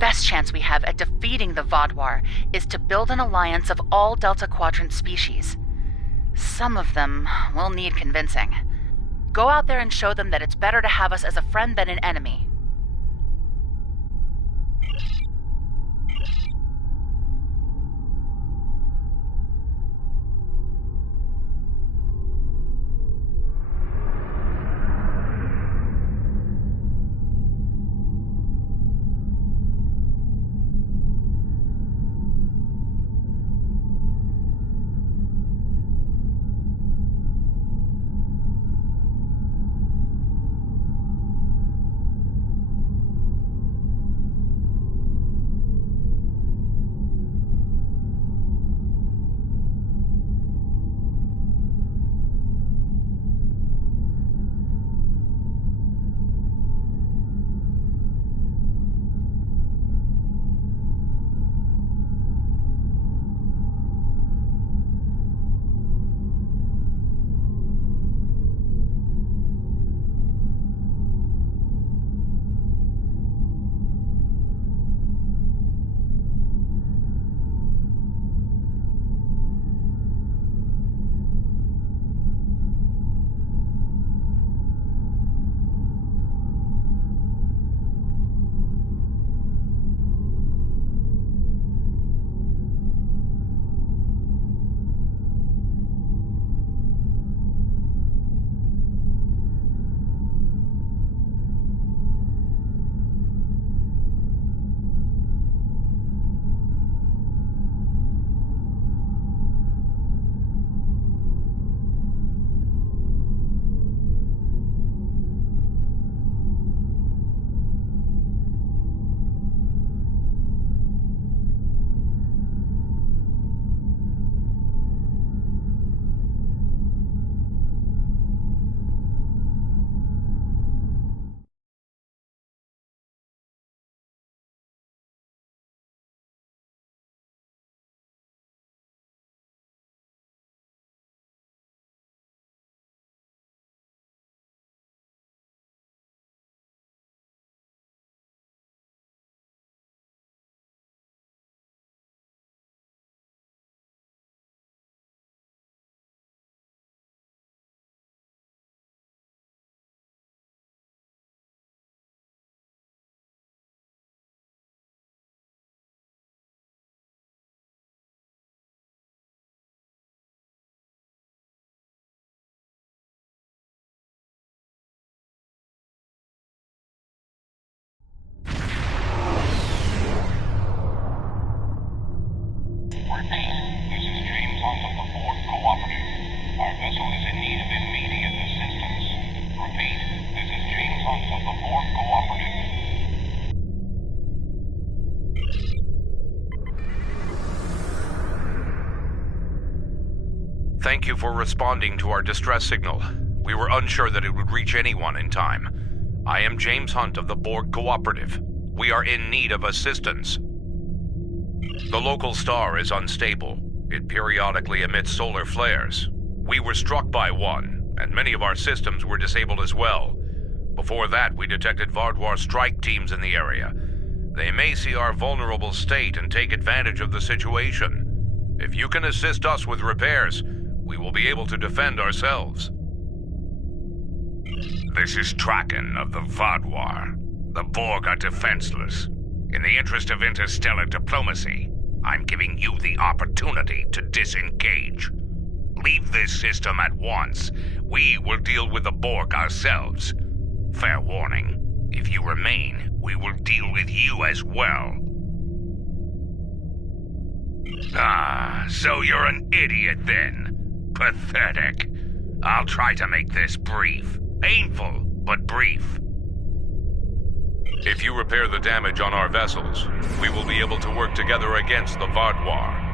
best chance we have at defeating the Vaadwaur is to build an alliance of all Delta Quadrant species. Some of them will need convincing. Go out there and show them that it's better to have us as a friend than an enemy. Thank you for responding to our distress signal. We were unsure that it would reach anyone in time. I am James Hunt of the Borg Cooperative. We are in need of assistance. The local star is unstable. It periodically emits solar flares. We were struck by one, and many of our systems were disabled as well. Before that, we detected Vaadwaur strike teams in the area. They may see our vulnerable state and take advantage of the situation. If you can assist us with repairs, we will be able to defend ourselves. This is Traken of the Vaadwaur. The Borg are defenseless. In the interest of interstellar diplomacy, I'm giving you the opportunity to disengage. Leave this system at once. We will deal with the Borg ourselves. Fair warning, if you remain, we will deal with you as well. Ah, so you're an idiot then. Pathetic. I'll try to make this brief. Painful, but brief. If you repair the damage on our vessels, we will be able to work together against the Vaadwaur.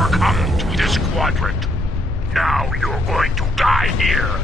never come to this quadrant. Now you're going to die here.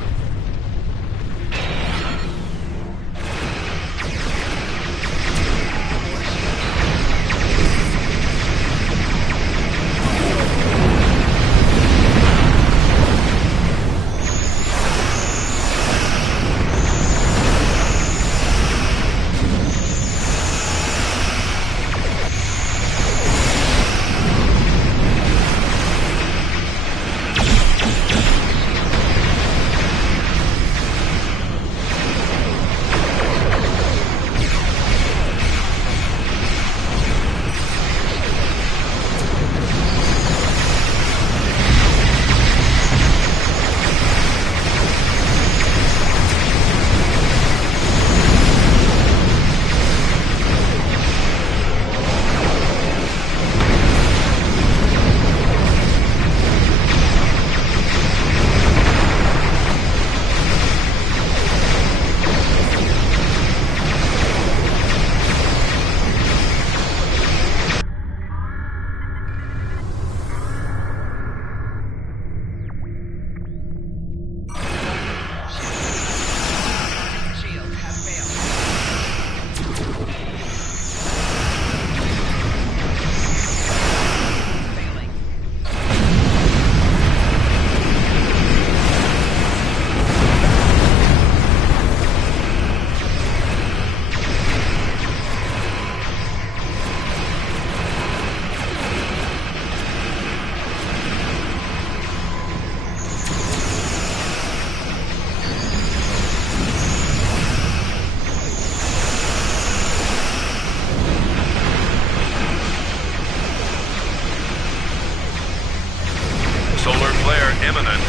Solar flare imminent.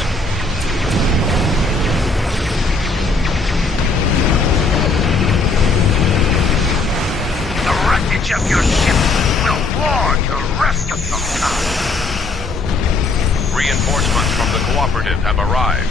The wreckage of your ship will warn the rest of your kind. Reinforcements from the Cooperative have arrived.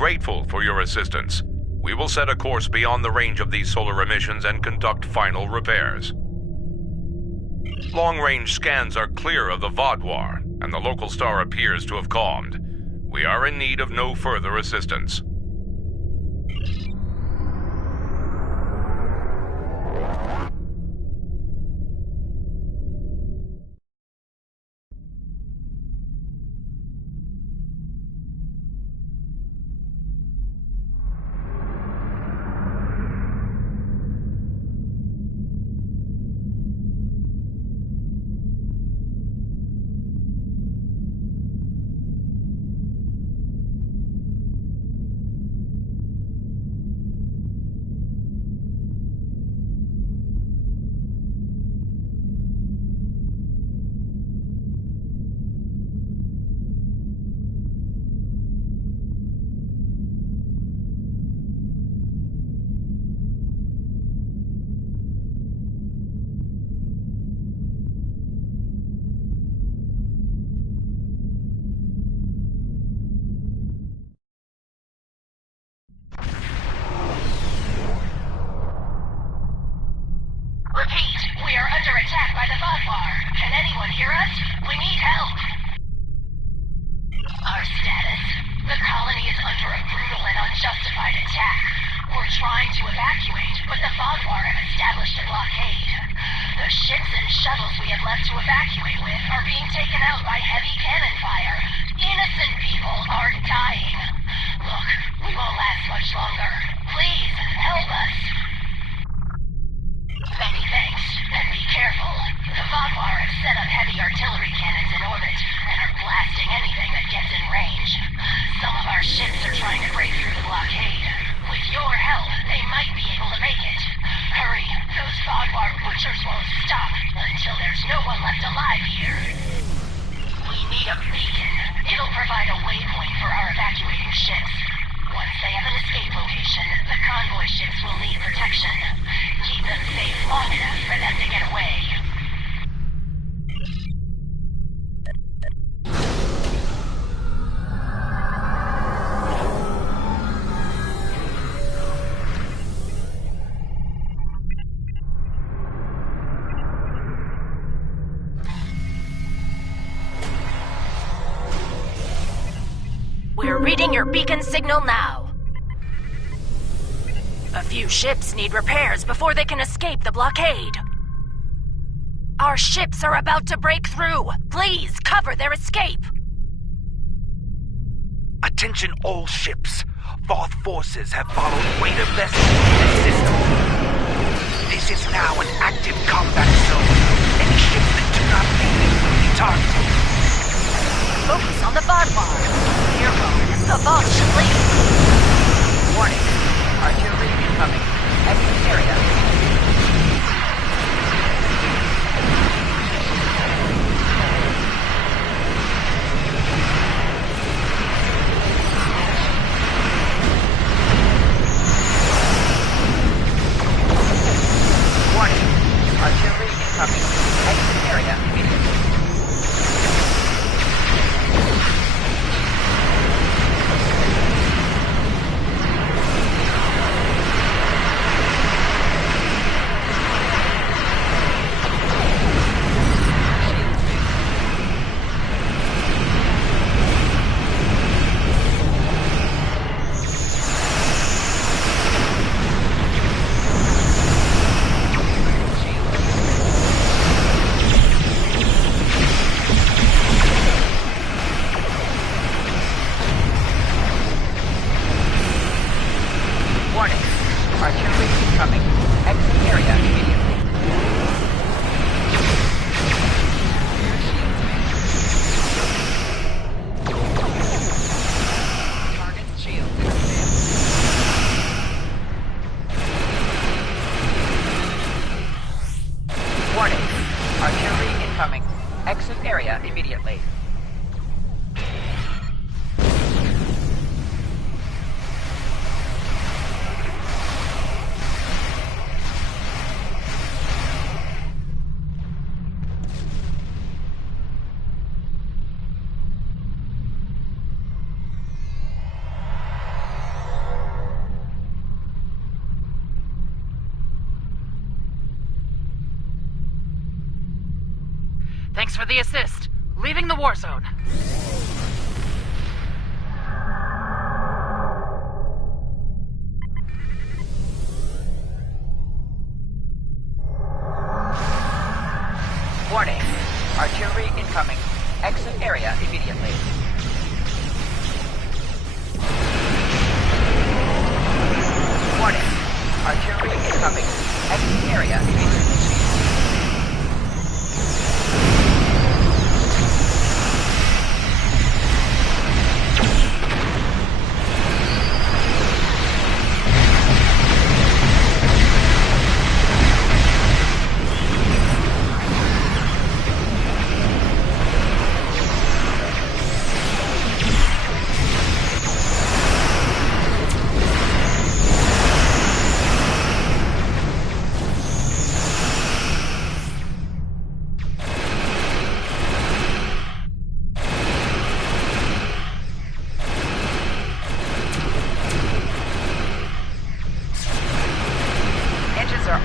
grateful for your assistance. We will set a course beyond the range of these solar emissions and conduct final repairs. Long-range scans are clear of the Vaadwaur, and the local star appears to have calmed. We are in need of no further assistance. Repeat, we are under attack by the Vaadwaur. Can anyone hear us? We need help. Our status? The colony is under a brutal and unjustified attack. We're trying to evacuate, but the Vaadwaur have established a blockade. The ships and shuttles we have left to evacuate with are being taken out by heavy cannon fire. Innocent people are dying. Look, we won't last much longer. Please, help us. Many thanks, and be careful. The Vaadwaur have set up heavy artillery cannons in orbit, and are blasting anything that gets in range. Some of our ships are trying to break through the blockade. With your help, they might be able to make it. Hurry, those Vaadwaur butchers won't stop until there's no one left alive here. We need a beacon. It'll provide a waypoint for our evacuating ships. Once they have an escape location, the convoy ships will need protection. Keep them safe long enough for them to get away. We're reading your beacon signal now. A few ships need repairs before they can escape the blockade. Our ships are about to break through. Please cover their escape. Attention all ships. Voth forces have followed wader vessels in the system. This is now an active combat zone. Any ships that do not leave it will be targeted. Focus on the Vaadwaur. Hero, the Voth should leave. Warning. Artillery incoming. Exit area. Warning. Artillery incoming. Exit area immediately. Exit area immediately. Thanks for the assist. Leaving the war zone. Warning. Artillery incoming. Exit area immediately. Warning. Artillery incoming. Exit area immediately.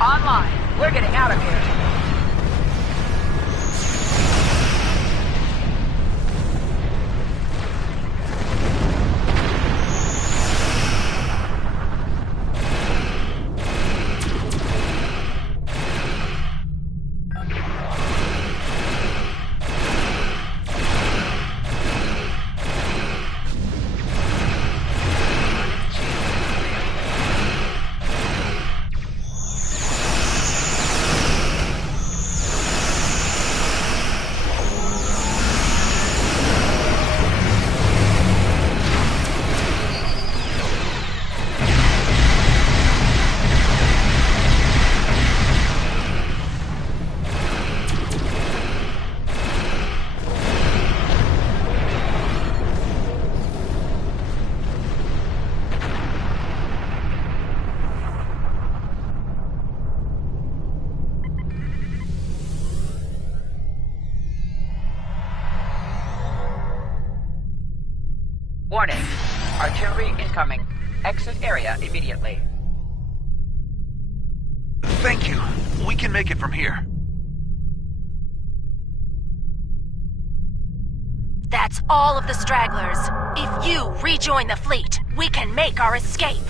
Online. We're getting out of here. Warning. Artillery incoming. Exit area immediately. Thank you. We can make it from here. That's all of the stragglers. If you rejoin the fleet, we can make our escape.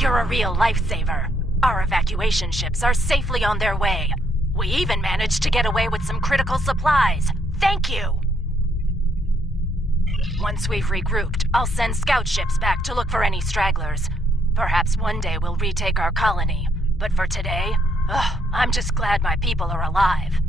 You're a real lifesaver. Our evacuation ships are safely on their way. We even managed to get away with some critical supplies. Thank you! Once we've regrouped, I'll send scout ships back to look for any stragglers. Perhaps one day we'll retake our colony. But for today, I'm just glad my people are alive.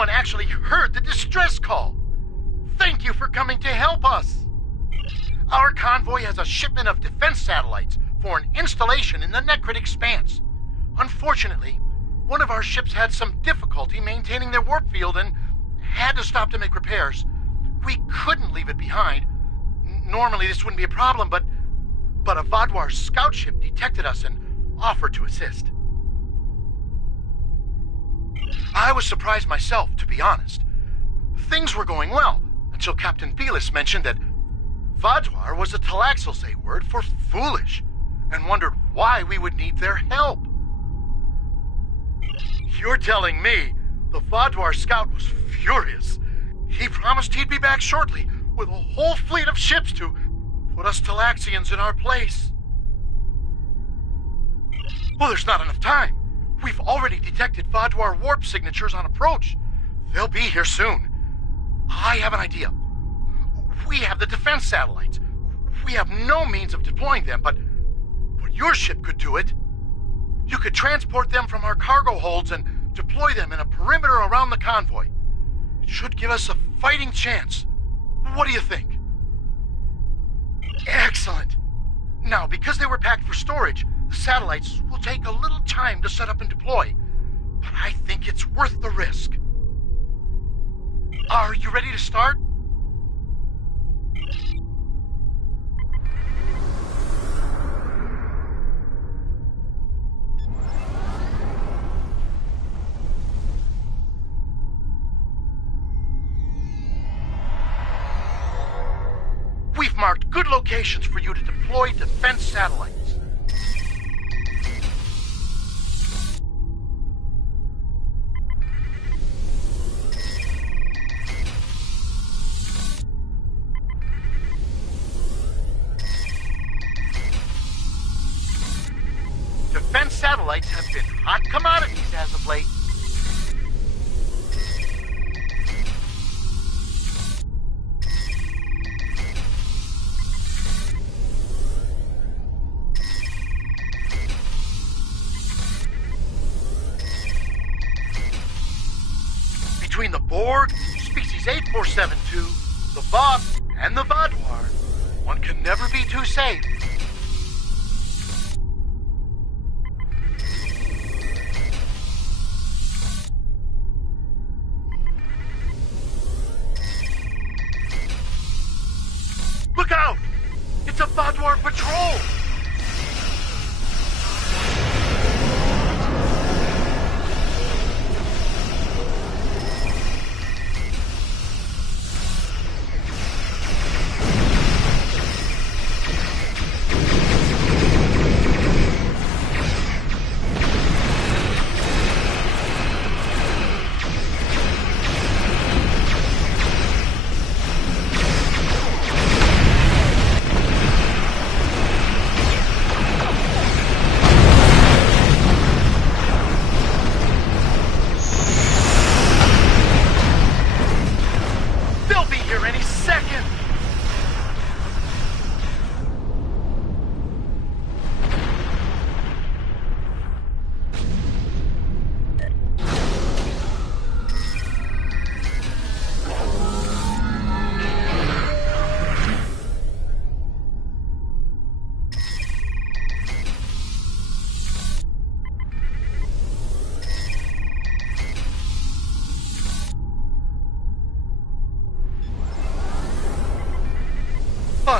Someone actually heard the distress call. Thank you for coming to help us. Our convoy has a shipment of defense satellites for an installation in the Necrit Expanse. Unfortunately, one of our ships had some difficulty maintaining their warp field and had to stop to make repairs. We couldn't leave it behind. Normally this wouldn't be a problem, but a Vadwar scout ship detected us and offered to assist. I was surprised myself, to be honest. Things were going well until Captain Belis mentioned that Vadwar was a Talaxalse word for foolish, and wondered why we would need their help. You're telling me the Vadwar scout was furious. He promised he'd be back shortly with a whole fleet of ships to put us Talaxians in our place. Well, there's not enough time. We've already detected Vadwar warp signatures on approach. They'll be here soon. I have an idea. We have the defense satellites. We have no means of deploying them, but your ship could do it. You could transport them from our cargo holds and deploy them in a perimeter around the convoy. It should give us a fighting chance. What do you think? Excellent. Now, because they were packed for storage, the satellites will take a little time to set up and deploy, but I think it's worth the risk. Are you ready to start? We've marked good locations for you to deploy defense satellites. Defense satellites have been hot commodities as of late. Between the Borg, species 8472, the Voth, and the Vadwar, one can never be too safe. Look out! It's a Vadwar patrol!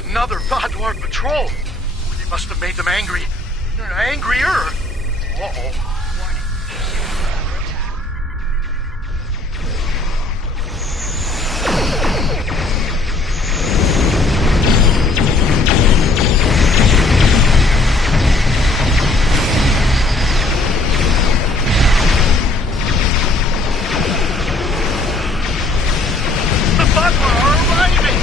Another Vadwar patrol! We must have made them angry. Angrier! Uh-oh. The Vadwar are arriving!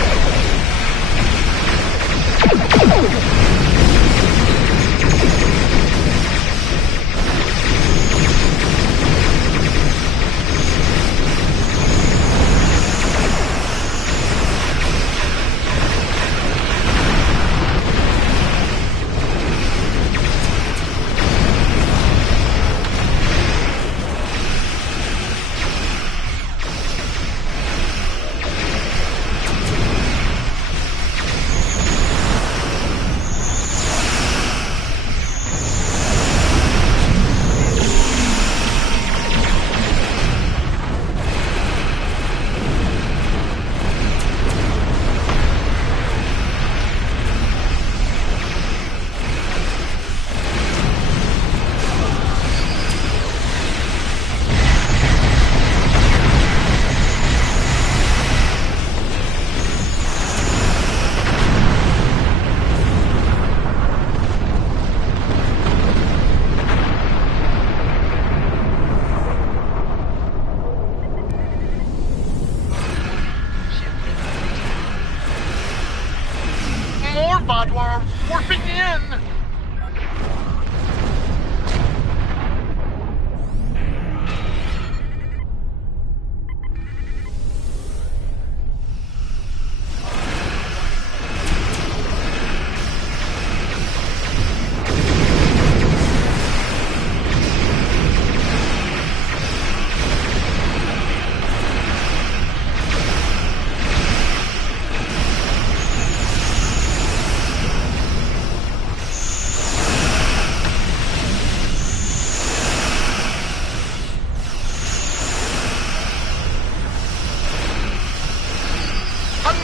more Vadwar are warping in!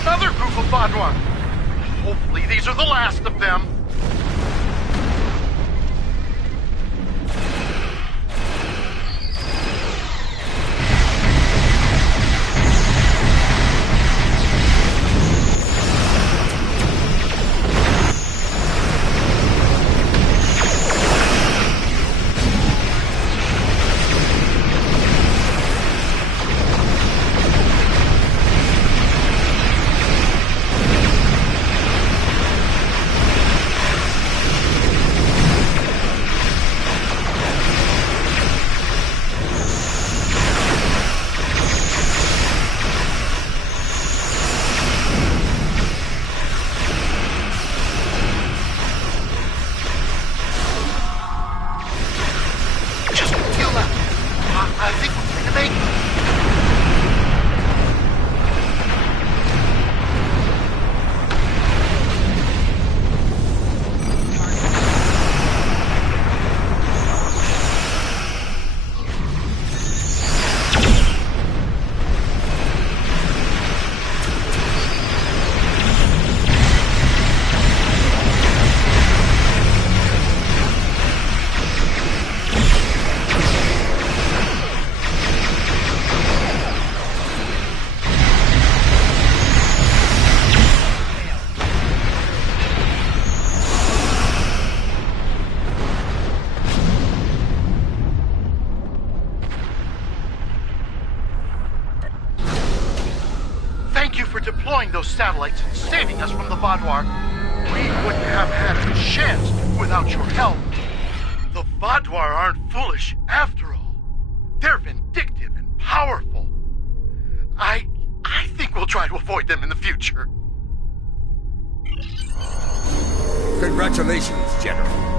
Another group of Vadwar! Hopefully these are the last of them. I think we're going to make it. Thank you for deploying those satellites and saving us from the Vadwar. We wouldn't have had a chance without your help. The Vadwar aren't foolish after all. They're vindictive and powerful. I think we'll try to avoid them in the future. Congratulations, General.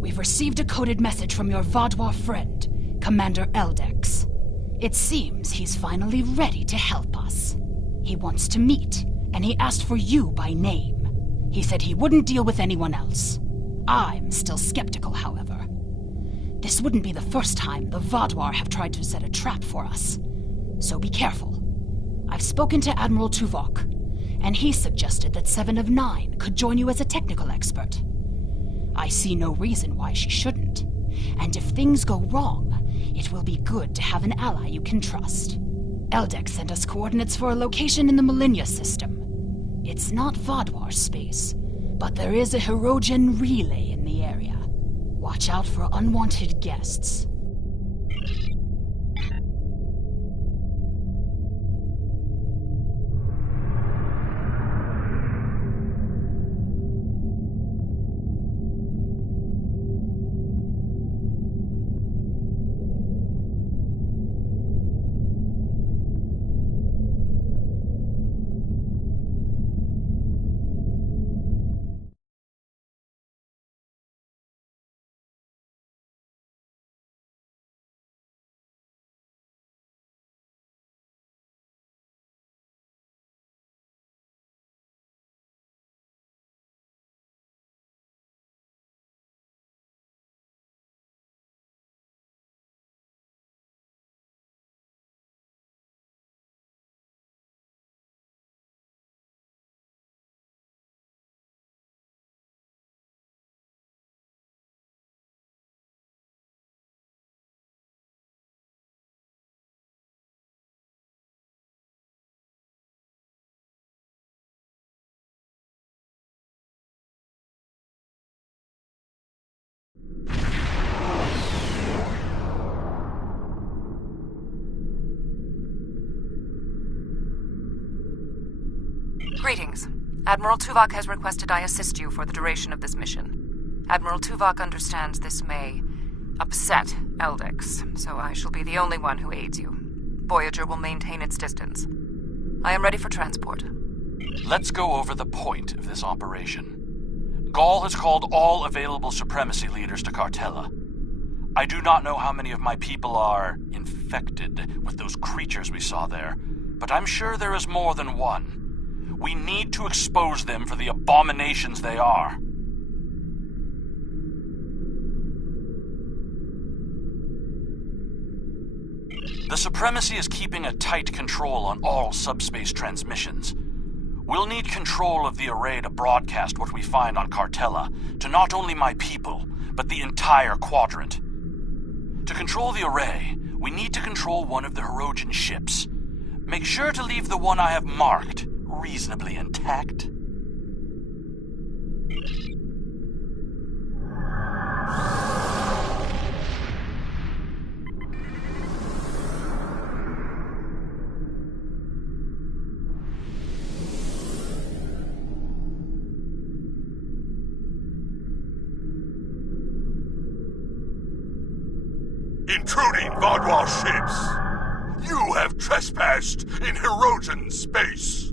We've received a coded message from your Vadwar friend, Commander Eldex. It seems he's finally ready to help us. He wants to meet, and he asked for you by name. He said he wouldn't deal with anyone else. I'm still skeptical, however. This wouldn't be the first time the Vadwar have tried to set a trap for us. So be careful. I've spoken to Admiral Tuvok, and he suggested that 7 of 9 could join you as a technical expert. I see no reason why she shouldn't. And if things go wrong, it will be good to have an ally you can trust. Eldex sent us coordinates for a location in the Millennia system. It's not Vadwar space, but there is a Hirogen relay in the area. Watch out for unwanted guests. Greetings. Admiral Tuvok has requested I assist you for the duration of this mission. Admiral Tuvok understands this may upset Eldex, so I shall be the only one who aids you. Voyager will maintain its distance. I am ready for transport. Let's go over the point of this operation. Gall has called all available supremacy leaders to Cartella. I do not know how many of my people are infected with those creatures we saw there, but I'm sure there is more than one. We need to expose them for the abominations they are. The Supremacy is keeping a tight control on all subspace transmissions. We'll need control of the array to broadcast what we find on Cartella to not only my people, but the entire quadrant. To control the array, we need to control one of the Hirogen ships. Make sure to leave the one I have marked reasonably intact. Intruding Vaadwaur ships! You have trespassed in Hirogen space!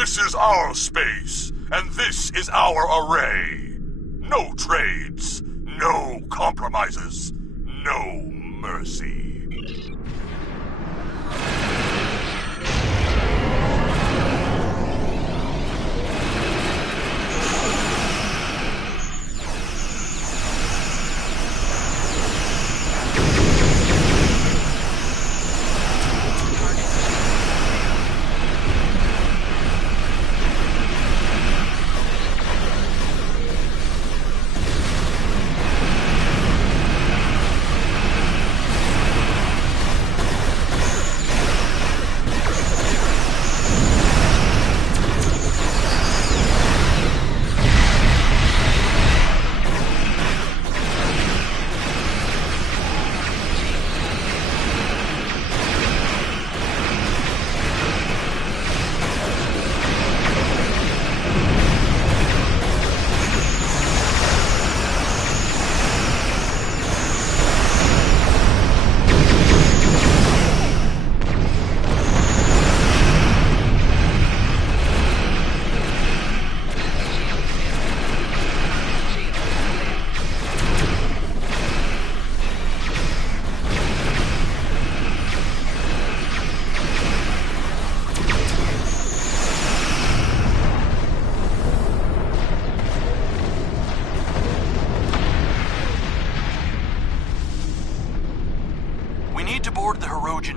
This is our space, and this is our array. No trades, no compromises, no mercy.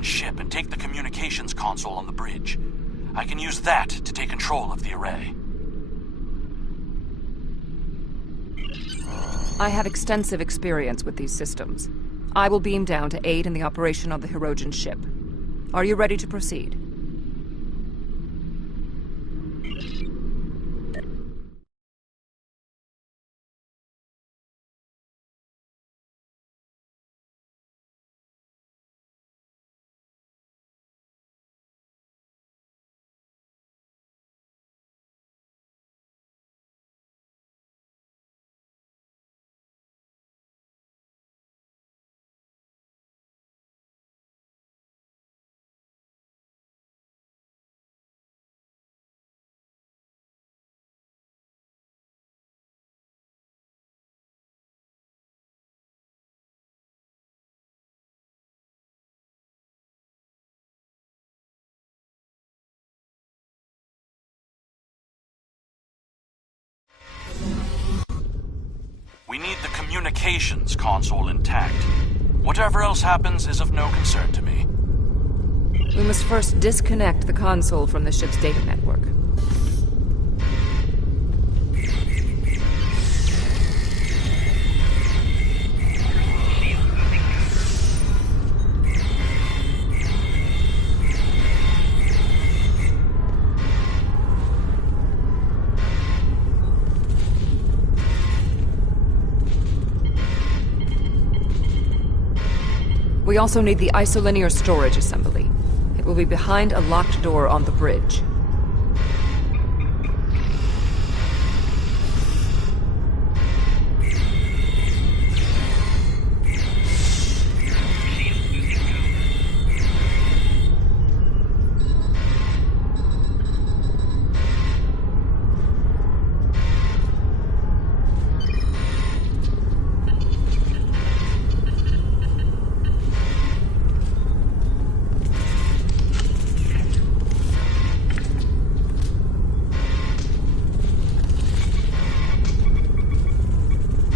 Ship and take the communications console on the bridge. I can use that to take control of the array. I have extensive experience with these systems. I will beam down to aid in the operation of the Hirogen ship. Are you ready to proceed? We need the communications console intact. Whatever else happens is of no concern to me. We must first disconnect the console from the ship's data network. We also need the isolinear storage assembly. It will be behind a locked door on the bridge.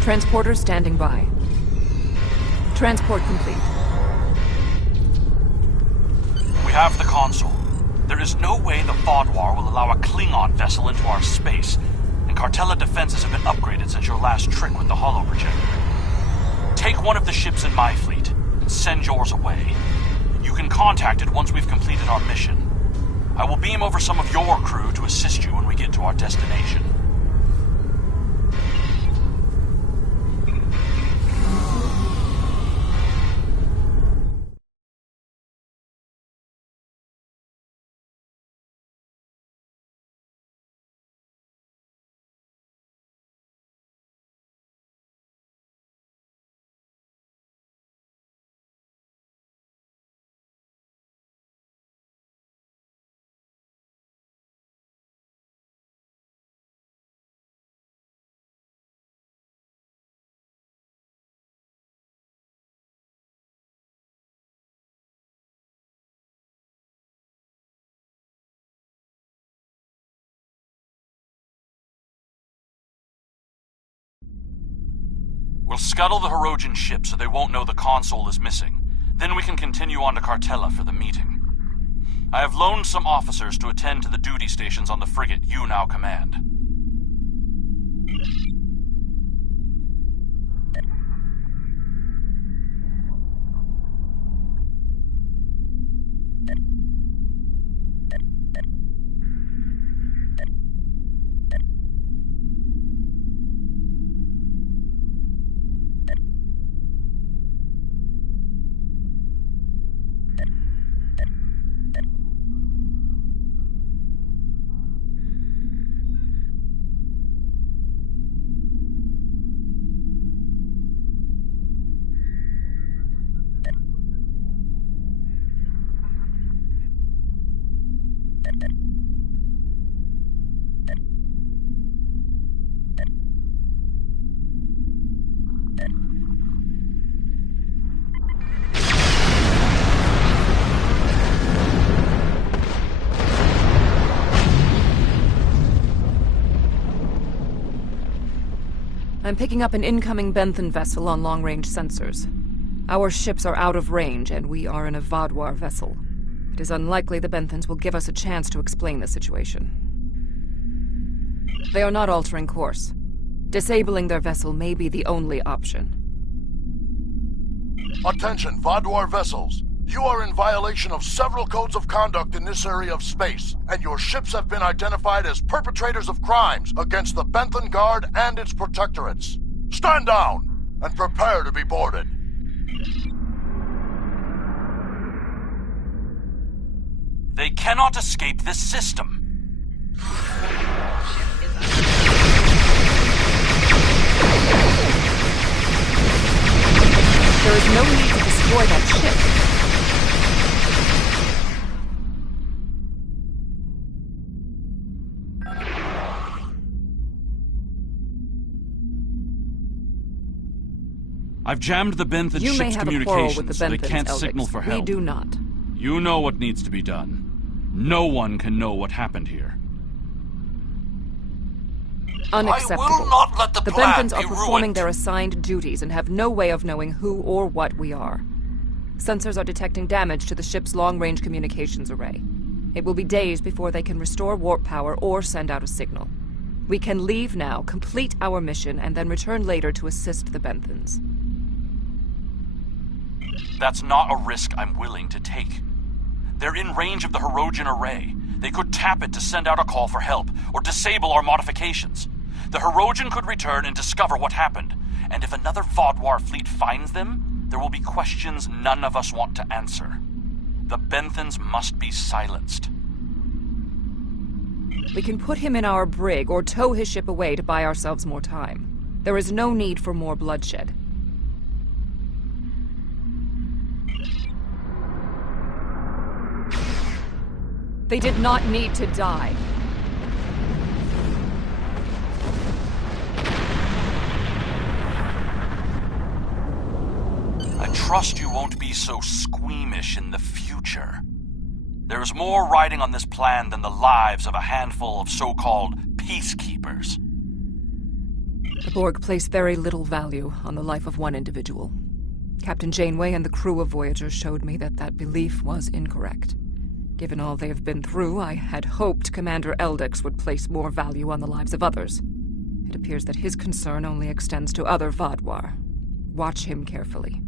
Transporter standing by. Transport complete. We have the console. There is no way the Vodwar will allow a Klingon vessel into our space, and Cartella defenses have been upgraded since your last trick with the holo projector. Take one of the ships in my fleet, and send yours away. You can contact it once we've completed our mission. I will beam over some of your crew to assist you when we get to our destination. We'll scuttle the Hirogen ship so they won't know the console is missing. Then we can continue on to Cartella for the meeting. I have loaned some officers to attend to the duty stations on the frigate you now command. I'm picking up an incoming Benthan vessel on long-range sensors. Our ships are out of range, and we are in a Vodwar vessel. It is unlikely the Benthans will give us a chance to explain the situation. They are not altering course. Disabling their vessel may be the only option. Attention, Vodwar vessels. You are in violation of several codes of conduct in this area of space, and your ships have been identified as perpetrators of crimes against the Benthan Guard and its protectorates. Stand down and prepare to be boarded. They cannot escape this system. There is no need to destroy that ship. I've jammed the Benthan You may ship's have a quarrel with communications the so they Benthans, can't Eldix. signal for help. We do not. You know what needs to be done. No one can know what happened here. Unacceptable. I will not let the plan Benthans are be performing ruined. their assigned duties and have no way of knowing who or what we are. Sensors are detecting damage to the ship's long-range communications array. It will be days before they can restore warp power or send out a signal. We can leave now, complete our mission, and then return later to assist the Benthans. That's not a risk I'm willing to take. They're in range of the Hirogen array. They could tap it to send out a call for help, or disable our modifications. The Hirogen could return and discover what happened. And if another Vodwar fleet finds them, there will be questions none of us want to answer. The Benthans must be silenced. We can put him in our brig or tow his ship away to buy ourselves more time. There is no need for more bloodshed. They did not need to die. I trust you won't be so squeamish in the future. There is more riding on this plan than the lives of a handful of so-called peacekeepers. The Borg place very little value on the life of one individual. Captain Janeway and the crew of Voyager showed me that that belief was incorrect. Given all they have been through, I had hoped Commander Eldex would place more value on the lives of others. It appears that his concern only extends to other Vaadwaur. Watch him carefully.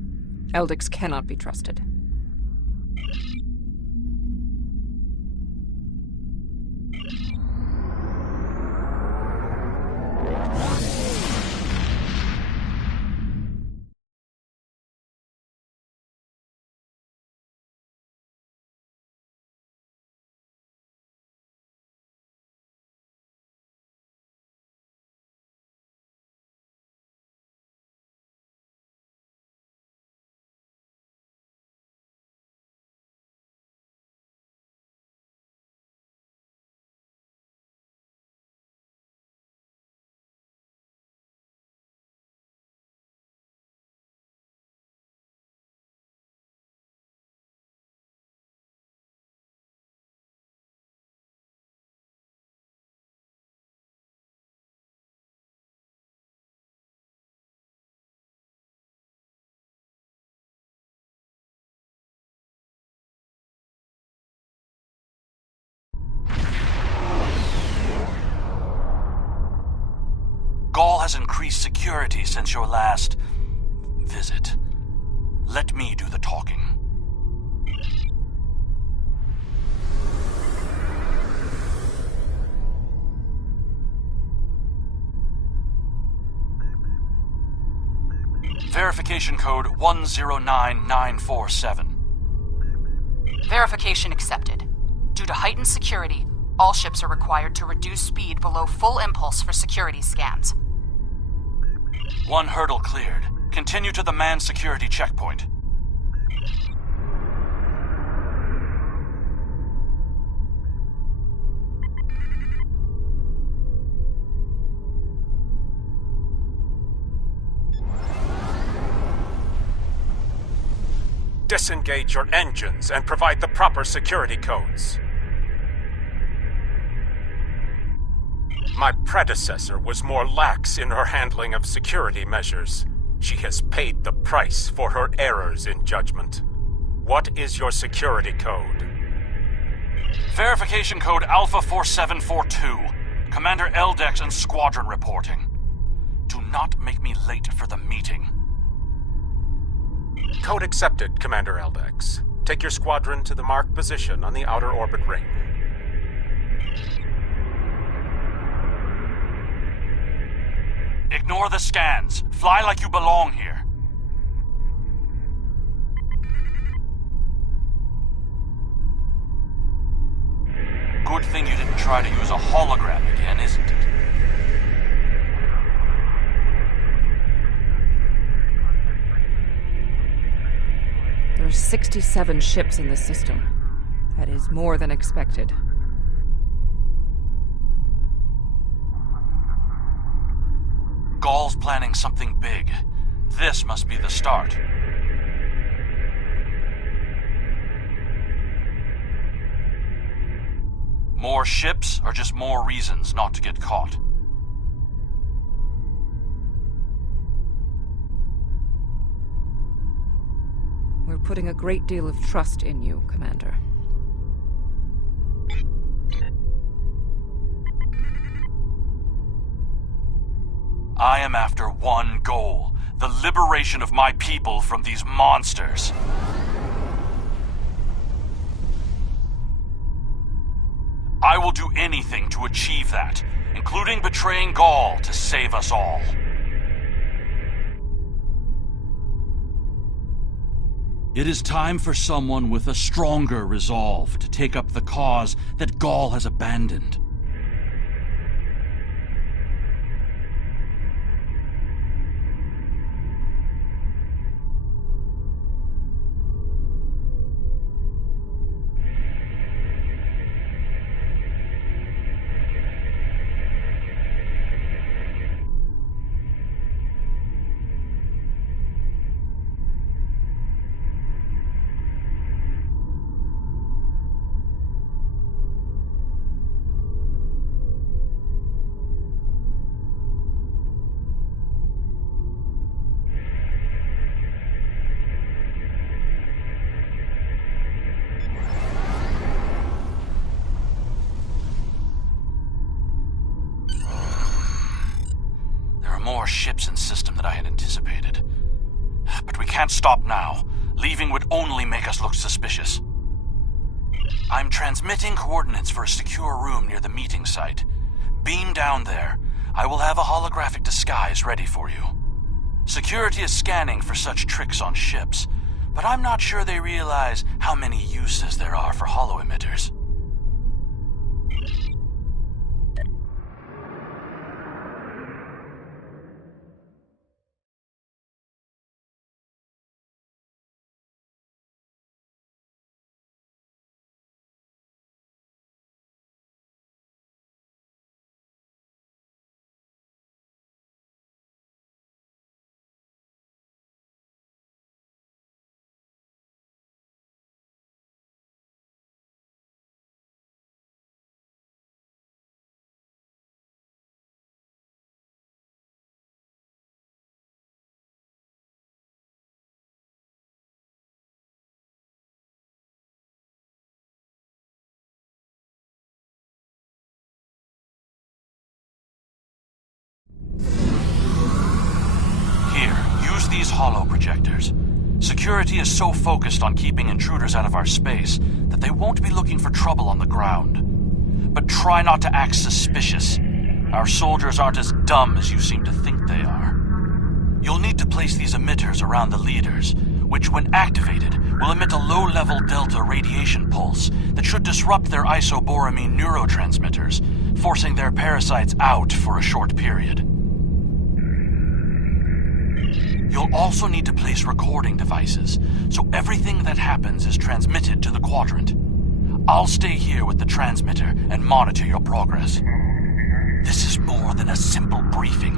Eldex cannot be trusted. Gaul has increased security since your last visit. Let me do the talking. Verification code 109947. Verification accepted. Due to heightened security, all ships are required to reduce speed below full impulse for security scans. One hurdle cleared. Continue to the manned security checkpoint. Disengage your engines and provide the proper security codes. My predecessor was more lax in her handling of security measures. She has paid the price for her errors in judgment. What is your security code? Verification code Alpha 4742. Commander Eldex and Squadron reporting. Do not make me late for the meeting. Code accepted, Commander Eldex. Take your squadron to the marked position on the outer orbit ring. Ignore the scans. Fly like you belong here. Good thing you didn't try to use a hologram again, isn't it? There are 67 ships in this system. That is more than expected. Gaul's planning something big. This must be the start. More ships are just more reasons not to get caught. We're putting a great deal of trust in you, Commander. I am after one goal, the liberation of my people from these monsters. I will do anything to achieve that, including betraying Gaul to save us all. It is time for someone with a stronger resolve to take up the cause that Gaul has abandoned. More ships in system than I had anticipated. But we can't stop now. Leaving would only make us look suspicious. I'm transmitting coordinates for a secure room near the meeting site. Beam down there. I will have a holographic disguise ready for you. Security is scanning for such tricks on ships, but I'm not sure they realize how many uses there are for holo-emitters. These holo projectors. Security is so focused on keeping intruders out of our space that they won't be looking for trouble on the ground. But try not to act suspicious. Our soldiers aren't as dumb as you seem to think they are. You'll need to place these emitters around the leaders, which when activated will emit a low-level delta radiation pulse that should disrupt their isoboramine neurotransmitters, forcing their parasites out for a short period. You'll also need to place recording devices, so everything that happens is transmitted to the quadrant. I'll stay here with the transmitter and monitor your progress. This is more than a simple briefing.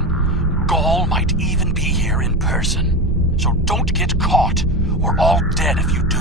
Gaul might even be here in person. So don't get caught. We're all dead if you do.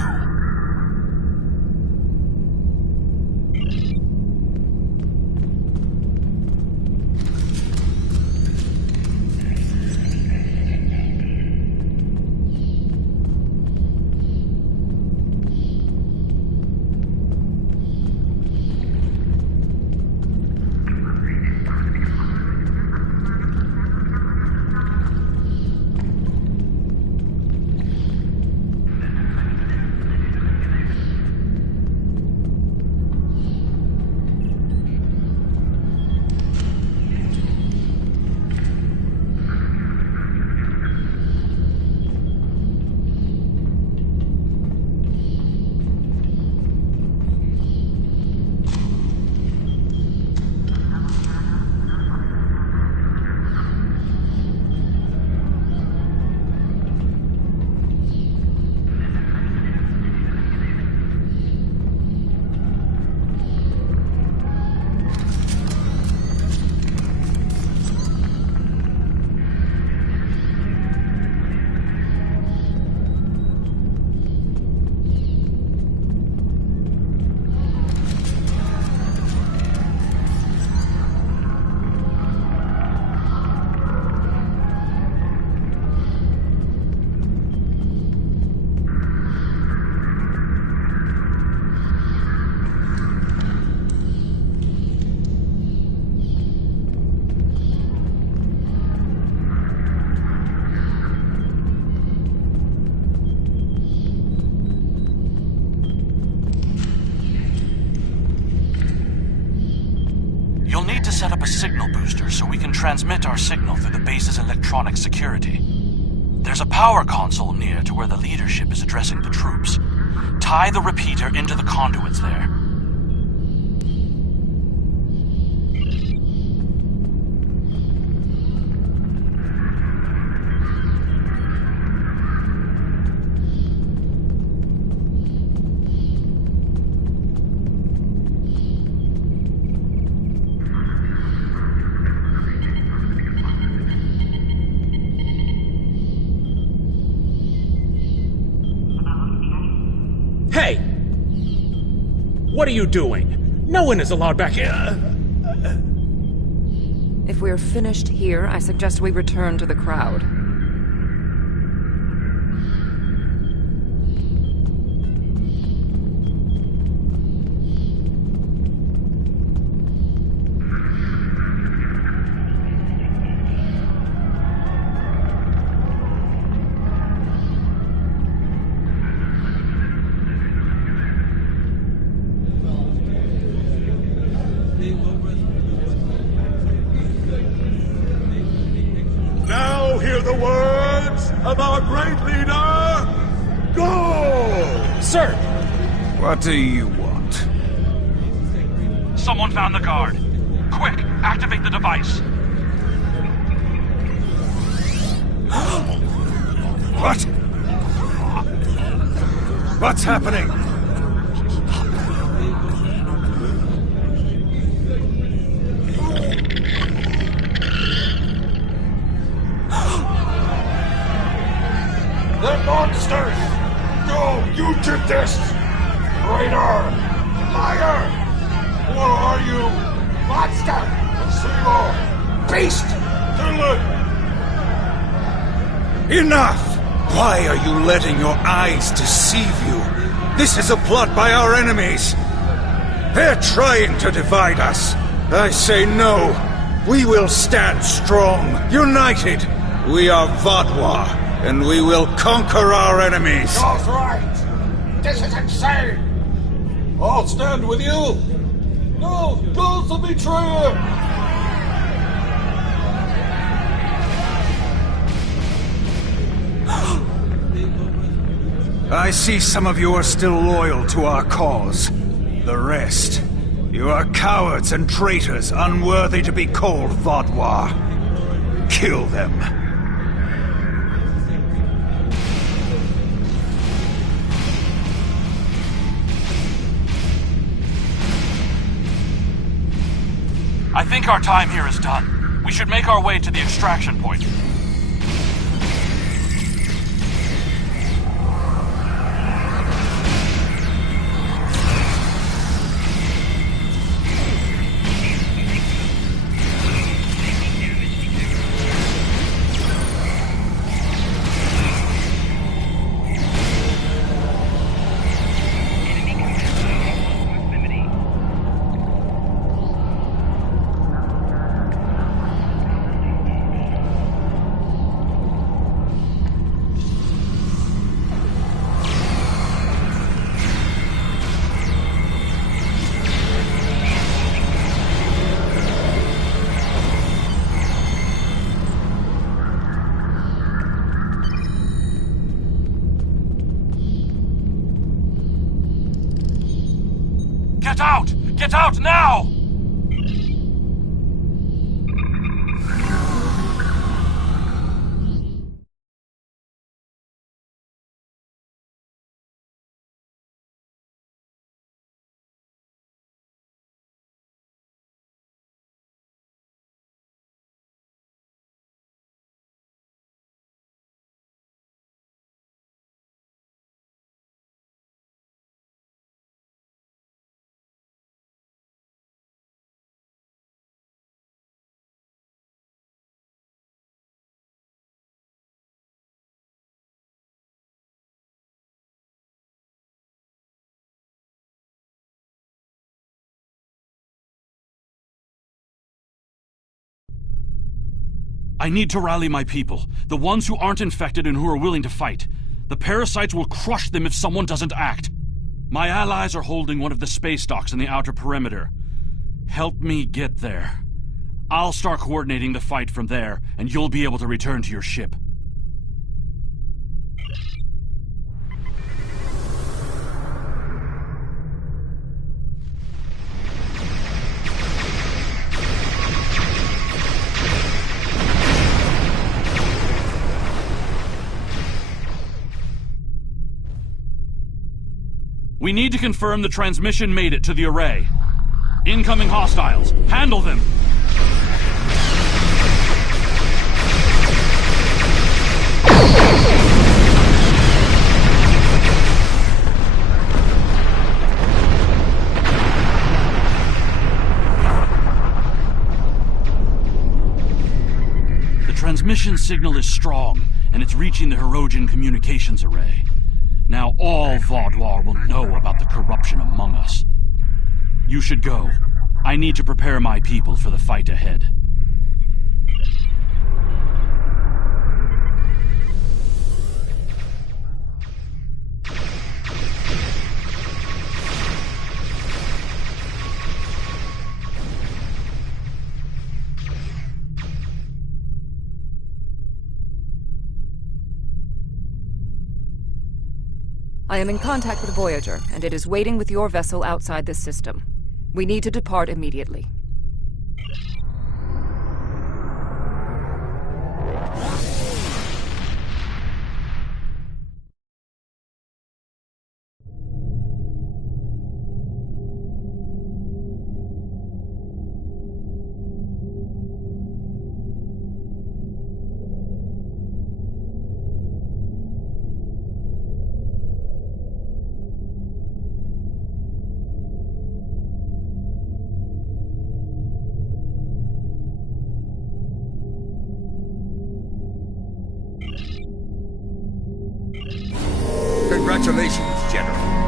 Set up a signal booster so we can transmit our signal through the base's electronic security. There's a power console near to where the leadership is addressing the troops. Tie the repeater into the conduits there. Hey! What are you doing? No one is allowed back here. If we're finished here, I suggest we return to the crowd. Now hear the words of our great leader. Go! Sir! What do you want? Someone found the guard. Quick, activate the device. What? What's happening? They're monsters! No, you did this! Traitor! Liar! What are you? Monster! Deceiver! Beast! Villain! Enough! Why are you letting your eyes deceive you? This is a plot by our enemies. They're trying to divide us. I say no. We will stand strong, united. We are Vodwa, and we will conquer our enemies. Charles right! This is insane! I'll stand with you! No! Don't the betrayer! I see some of you are still loyal to our cause. The rest, you are cowards and traitors unworthy to be called Vodwa. Kill them. I think our time here is done. We should make our way to the extraction point. Get out! Get out now! I need to rally my people, the ones who aren't infected and who are willing to fight. The parasites will crush them if someone doesn't act. My allies are holding one of the space docks in the outer perimeter. Help me get there. I'll start coordinating the fight from there, and you'll be able to return to your ship. We need to confirm the transmission made it to the array. Incoming hostiles. Handle them! The transmission signal is strong, and it's reaching the Hirogen communications array. Now all Vaudouar will know about the corruption among us. You should go. I need to prepare my people for the fight ahead. I am in contact with Voyager, and it is waiting with your vessel outside this system. We need to depart immediately. Congratulations, General.